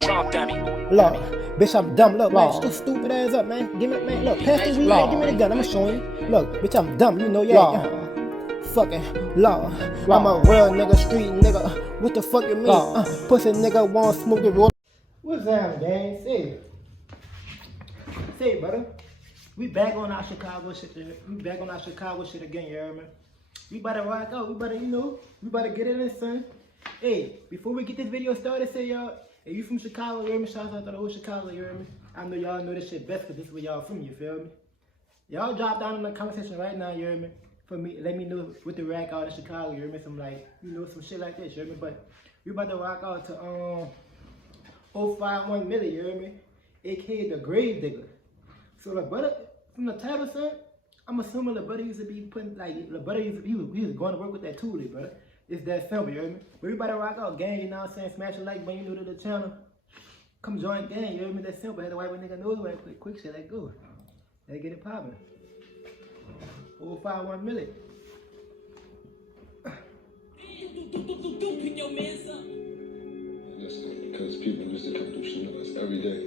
Look, bitch, I'm dumb. Look, man, shut your stupid ass up, man. Give me, man, look, pass the weed, man, give me the gun. I'ma show you. Look, bitch, I'm dumb. You know, yeah. Fucking law. I'm a real nigga, street nigga. What the fuck you mean? Pussy nigga want smoke the roll. What's that, gang? Say, brother. We back on our Chicago shit. We back on our Chicago shit again, you hear me? We better rock out. We better, we better get it in, son. Hey, before we get this video started, say y'all, if you from Chicago, you hear me? Shout out to the whole Chicago, you hear me? I know y'all know this shit best because this is where y'all from, you feel me? Y'all drop down in the comment section right now, you hear me? For me, let me know what the rack out in Chicago, you hear me? Some like, some shit like this, you hear me? But we about to rock out to 051 Melly, you hear me? AKA the grave digger. So the brother from the title, son, I'm assuming the brother used to be putting like the brother he was going to work with that toolie, brother. It's that simple, you hear me? But we better rock out, gang, you know what I'm saying? Smash a like button, you new to the channel. Come join gang, you hear me? That's simple. Had to wipe a nigga nose right quick shit, let go. Let's get it poppin'. 051 Melly. Pick your mans up. Because people used to come through shooting us every day.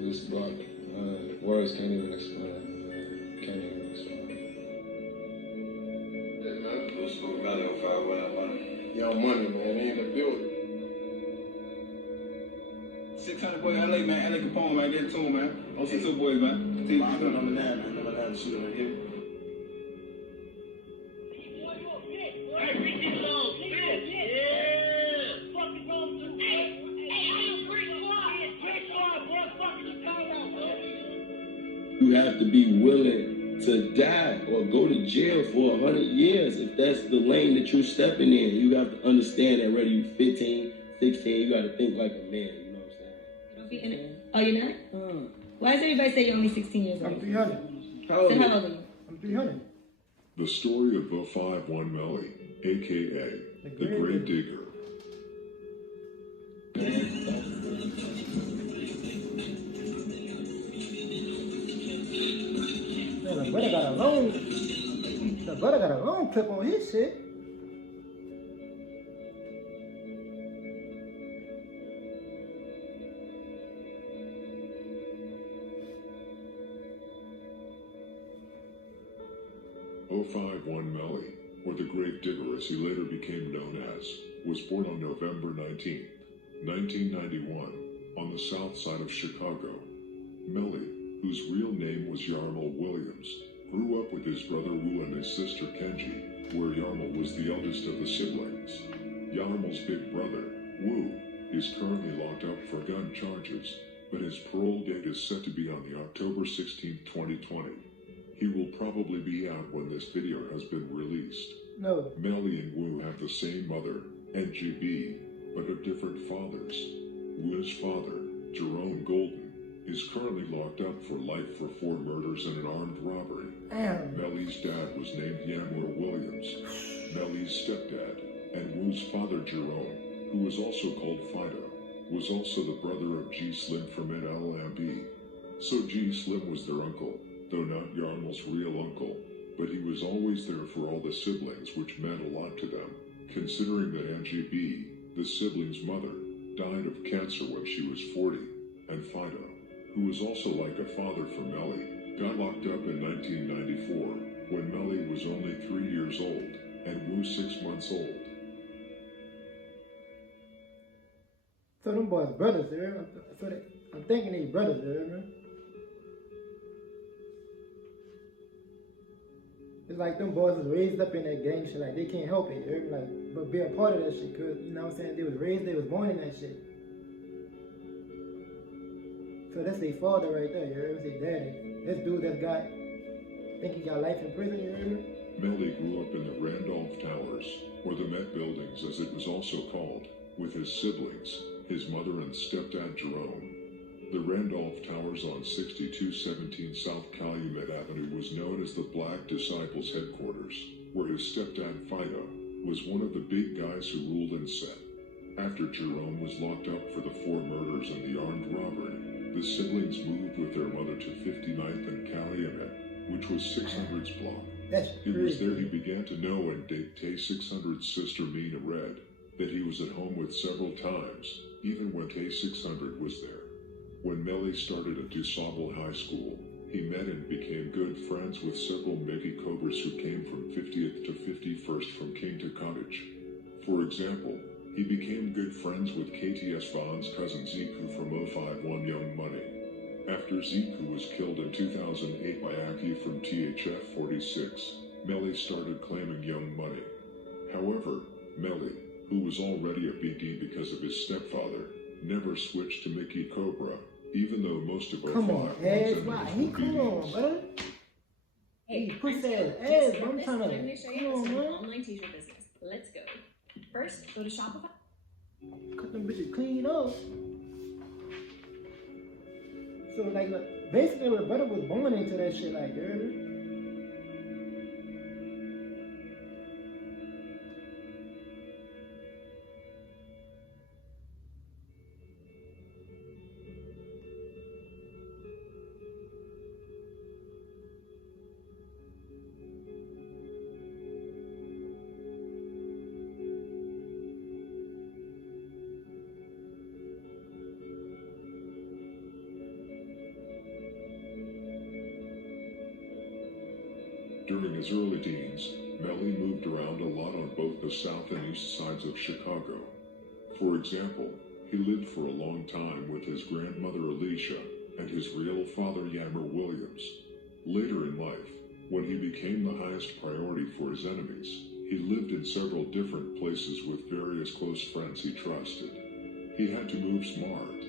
This block, words can't even explain. Can't even explain. Yeah, man, blue school Melly 051 Young Money, man, they in the building. 600 boy, LA, man, LA Capone right there too, man. Also two boys, man. I'm number 9, man. Number 9 shooter right here. You have to be willing to die or go to jail for 100 years if that's the lane that you're stepping in. You have to understand that whether you're 15, 16, you got to think like a man, you know what I'm saying? Oh, you're not? Why does everybody say you're only 16 years old? I'm 300. How old are you? I'm 300. The story of 051 Melly, a.k.a. the Grave Digger. Man, the brother got a long clip on his shit. .051 Melly, or the Grave Digger as he later became known as, was born on November 19, 1991, on the south side of Chicago. Melly, whose real name was Yarmal Williams, grew up with his brother Wu and his sister Kenji, where Yarmal was the eldest of the siblings. Yarmal's big brother, Wu, is currently locked up for gun charges, but his parole date is set to be on the October 16, 2020. He will probably be out when this video has been released. No. Melly and Wu have the same mother, NGB, but have different fathers. Wu's father, Jerome Golden, is currently locked up for life for 4 murders and an armed robbery. Damn. Melly's dad was named Yamur Williams, Melly's stepdad, and Wu's father Jerome, who was also called Fido, was also the brother of G Slim from NLMB. So G Slim was their uncle, though not Yarmal's real uncle, but he was always there for all the siblings, which meant a lot to them, considering that NGB, the siblings' mother, died of cancer when she was 40, and Fido, who was also like a father for Melly, got locked up in 1994, when Melly was only 3 years old, and Wu 6 months old. So them boys brothers, you hear me? I'm thinking they brothers, you hear me? It's like them boys was raised up in that gang shit, like they can't help it, you hear me? Like, but be a part of that shit, cause, you know what I'm saying, they was born in that shit. So that's their father right there, you hear me? Their daddy. This dude that got, I think he got life in prison, you hear me? Melly grew up in the Randolph Towers, or the Met Buildings as it was also called, with his siblings, his mother and stepdad Jerome. The Randolph Towers on 6217 South Calumet Avenue was known as the Black Disciples Headquarters, where his stepdad Fido was one of the big guys who ruled and set. After Jerome was locked up for the 4 murders and the armed robbery, the siblings moved with their mother to 59th and Calumet, which was 600's block. It was there he began to know and date Tay 600's sister Mina Red, that he was at home with several times, even when K600 was there. When Melly started at DuSable High School, he met and became good friends with several Mickey Cobras who came from 50th to 51st from King to Cottage. For example, he became good friends with KTS Vaughn's cousin Ziku from 051 Young Money. After Ziku was killed in 2008 by Aki from THF 46, Melly started claiming Young Money. However, Melly, who was already a BD because of his stepfather, never switched to Mickey Cobra, even though most of 05 Come on, enemies Ash, why? were He come on, BDs. brother. Hey, He puts I'm that Taylor. ass, Just bro. I'm this, trying I'm to. going to show you Come how to on, start an man. online t-shirt business. Let's go. First, go to Shopify. Cut them bitches clean up. So like basically, my brother was born into that shit, like, you heard me? During his early teens, Melly moved around a lot on both the south and east sides of Chicago. For example, he lived for a long time with his grandmother Alicia and his real father Yammer Williams. Later in life, when he became the highest priority for his enemies, he lived in several different places with various close friends he trusted. He had to move smart.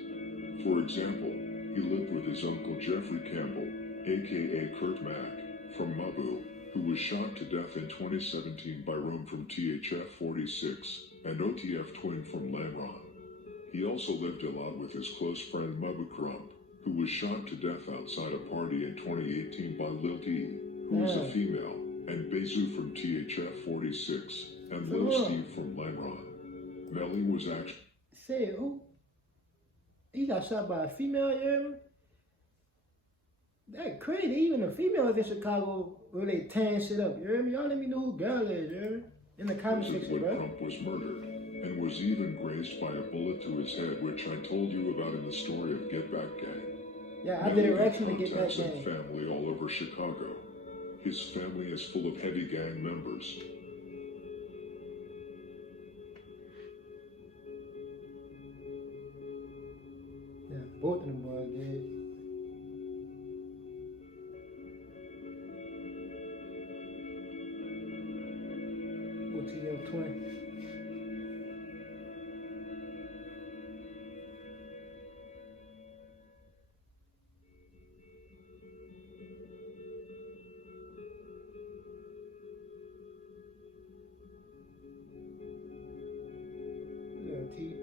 For example, he lived with his uncle Jeffrey Campbell, aka Kurt Mack, from Mabu, who was shot to death in 2017 by Rome from THF 46, and OTF Twin from Lamron. He also lived a lot with his close friend Mabu Crump, who was shot to death outside a party in 2018 by Lil T, who was a female, and Bezu from THF 46, and Lil Steve from Lamron. Melly was actually... Say who? He got shot by a female, you hear me? That crazy. Even the females in Chicago really tearing shit up. You hear me? Y'all let me know who girl is. You hear me? In the comment This is section, when bro. Crump was murdered, and was even grazed by a bullet to his head, which I told you about in the story of Get Back Gang. Yeah, I did a Melly reaction to had Get Back contacts and Gang. family all over Chicago. His family is full of heavy gang members. Yeah, both of them boys did. OTL Twin. Little T.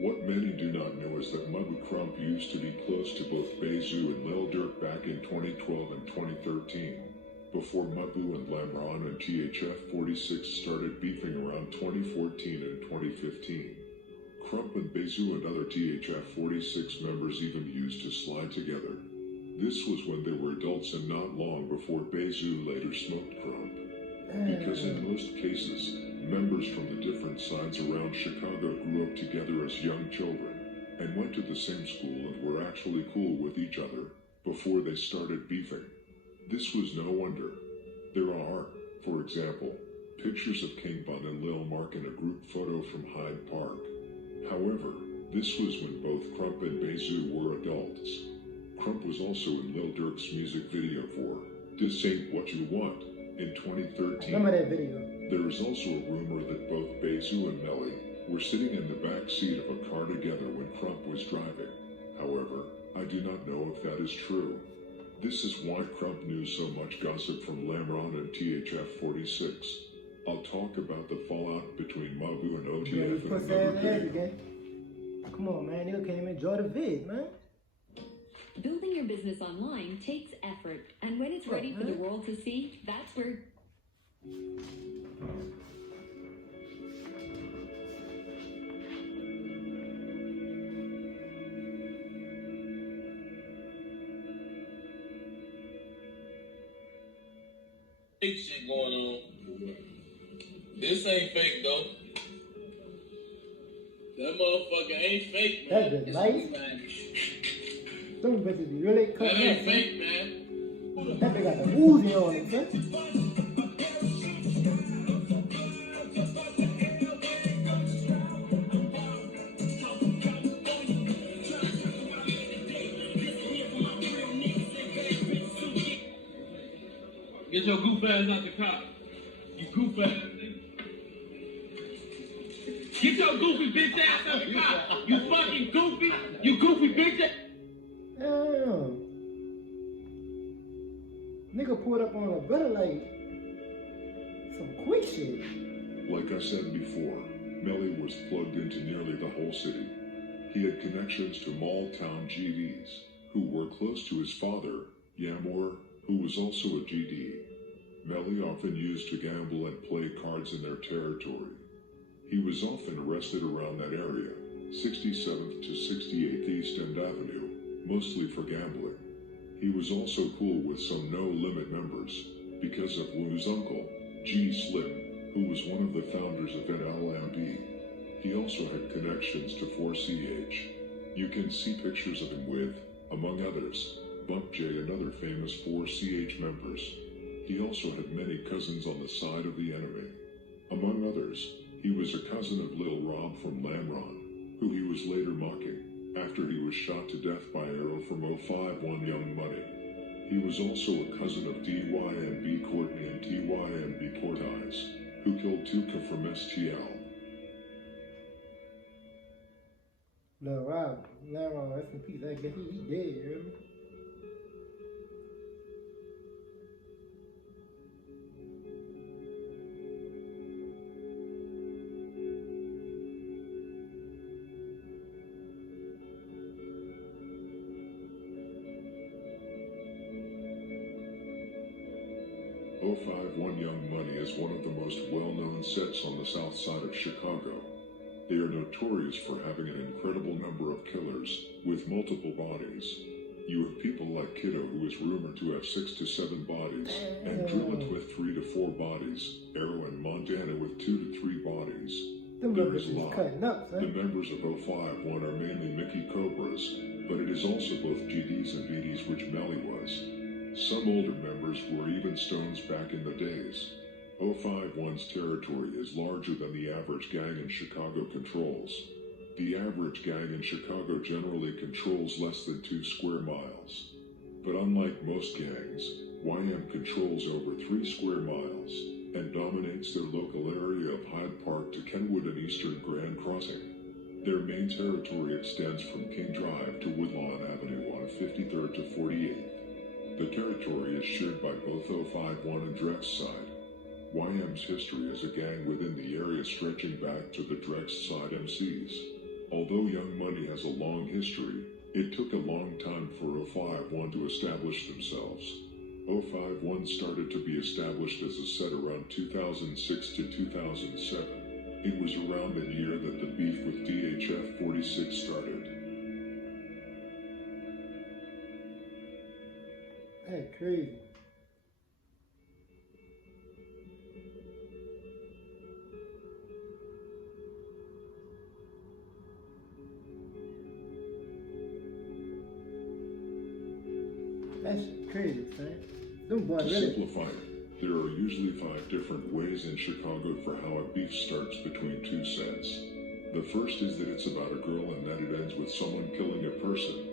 What many do not know is that Mabu Crump used to be close to both Bezu and Lil Durk back in 2012 and 2013, before Mabu and Lamron and THF 46 started beefing around 2014 and 2015. Crump and Bezu and other THF 46 members even used to slide together. This was when they were adults and not long before Bezu later smoked Crump. Because in most cases, members from the different sides around Chicago grew up together as young children, and went to the same school and were actually cool with each other, before they started beefing. This was no wonder. There are, for example, pictures of King Bun and Lil Mark in a group photo from Hyde Park. However, this was when both Crump and Bezu were adults. Crump was also in Lil Durk's music video for This Ain't What You Want in 2013. Remember that video? There is also a rumor that both Bezu and Melly were sitting in the back seat of a car together when Crump was driving. However, I do not know if that is true. This is why Crump knew so much gossip from Lamron and THF 46. I'll talk about the fallout between Mabu and OTF Yeah, in put another that ass video. again. Come on, man. Nigga can't even enjoy the vid, man. Building your business online takes effort, and when it's ready for the world to see, that's where fake shit going on. This ain't fake though. That motherfucker ain't fake, man. That's good, nice. Some bitches be really That cutting ain't up, fake, man. That bitch got the Uzi on it, son. Get your goof ass out the car. You goof ass. Get your goofy bitch ass out the car. You fucking goofy. You goofy bitch ass. Damn. Nigga pulled up on a better, like, some quick shit. Like I said before, Melly was plugged into nearly the whole city. He had connections to small town GDs, who were close to his father, Yamor, who was also a GD. Melly often used to gamble and play cards in their territory. He was often arrested around that area, 67th to 68th East End Avenue, mostly for gambling. He was also cool with some no-limit members, because of Wu's uncle, G. Slim, who was one of the founders of NLMB. He also had connections to 4CH. You can see pictures of him with, among others, Bump J and other famous 4CH members. He also had many cousins on the side of the enemy. Among others, he was a cousin of Lil Rob from Lamron, who he was later mocking, after he was shot to death by arrow from 051 Young Money. He was also a cousin of DYMB Courtney and TYMB Cortez, who killed Tuka from STL. Lil Rob, rest in peace. I guess he dead, you hear me? .051 Young Money is one of the most well-known sets on the south side of Chicago. They are notorious for having an incredible number of killers, with multiple bodies. You have people like Kiddo, who is rumored to have 6 to 7 bodies, and Drillett with 3 to 4 bodies, Arrow and Montana with 2 to 3 bodies. Them There little is a bitches lot. cutting up, son. The members of 051 are mainly Mickey Cobras, but it is also both GDs and BDs, which Melly was. Some older members were even Stones back in the days. 051's territory is larger than the average gang in Chicago controls. The average gang in Chicago generally controls less than 2 square miles. But unlike most gangs, YM controls over 3 square miles, and dominates their local area of Hyde Park to Kenwood and Eastern Grand Crossing. Their main territory extends from King Drive to Woodlawn Avenue on 53rd to 48th. The territory is shared by both 051 and Drex side. YM's history as a gang within the area stretching back to the Drex side MCs. Although Young Money has a long history, it took a long time for 051 to establish themselves. 051 started to be established as a set around 2006 to 2007. It was around the year that the beef with DHF 46 started. That's crazy. That's crazy, son. Them boys To really. simplify it, there are usually 5 different ways in Chicago for how a beef starts between 2 sets. The first is that it's about a girl and that it ends with someone killing a person.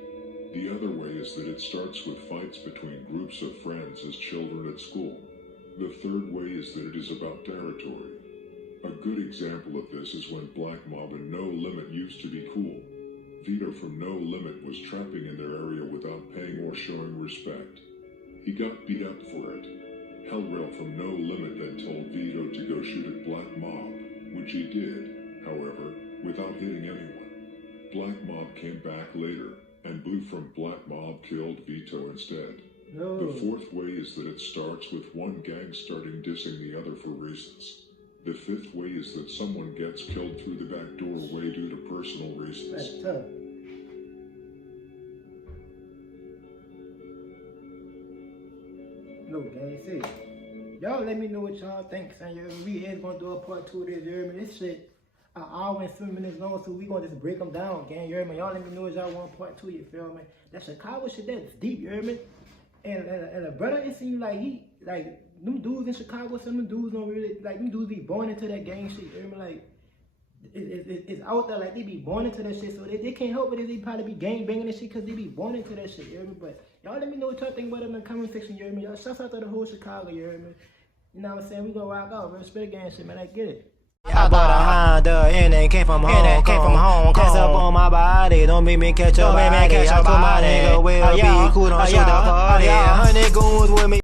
The other way is that it starts with fights between groups of friends as children at school. The third way is that it is about territory. A good example of this is when Black Mob and No Limit used to be cool. Vito from No Limit was trapping in their area without paying or showing respect. He got beat up for it. Hellrail from No Limit then told Vito to go shoot at Black Mob, which he did, however, without hitting anyone. Black Mob came back later, and Blue from Black Mob killed Vito instead. No. The fourth way is that it starts with one gang starting dissing the other for reasons. The fifth way is that someone gets killed through the back doorway due to personal reasons. That's tough. No, gang, see. y'all let me know what y'all think, son. You hear me? We is gonna do a part 2 of this, you hear me? This shit an hour and 7 minutes long, so we gonna just break them down, gang. You hear me? Y'all let me know if y'all want part 2, you feel me? That Chicago shit, that's deep, you hear me? And a brother, it seems like he, like, them dudes in Chicago, some of them dudes don't really, like, them dudes be born into that gang shit, you hear me? Like, it's out there, like, they be born into that shit, so they can't help it if they probably be gang banging and shit, because they be born into that shit, you hear me? But y'all let me know what y'all think about it in the comment section, you hear me? Y'all shout out to the whole Chicago, you hear me? You know what I'm saying? We gonna rock out, real spit gang shit, man, I get it. I bought a Honda and it came from Hong Kong. Test up on my body, don't make me catch a body. I told my nigga we'll be cool, don't shoot the party. 100 goons with me.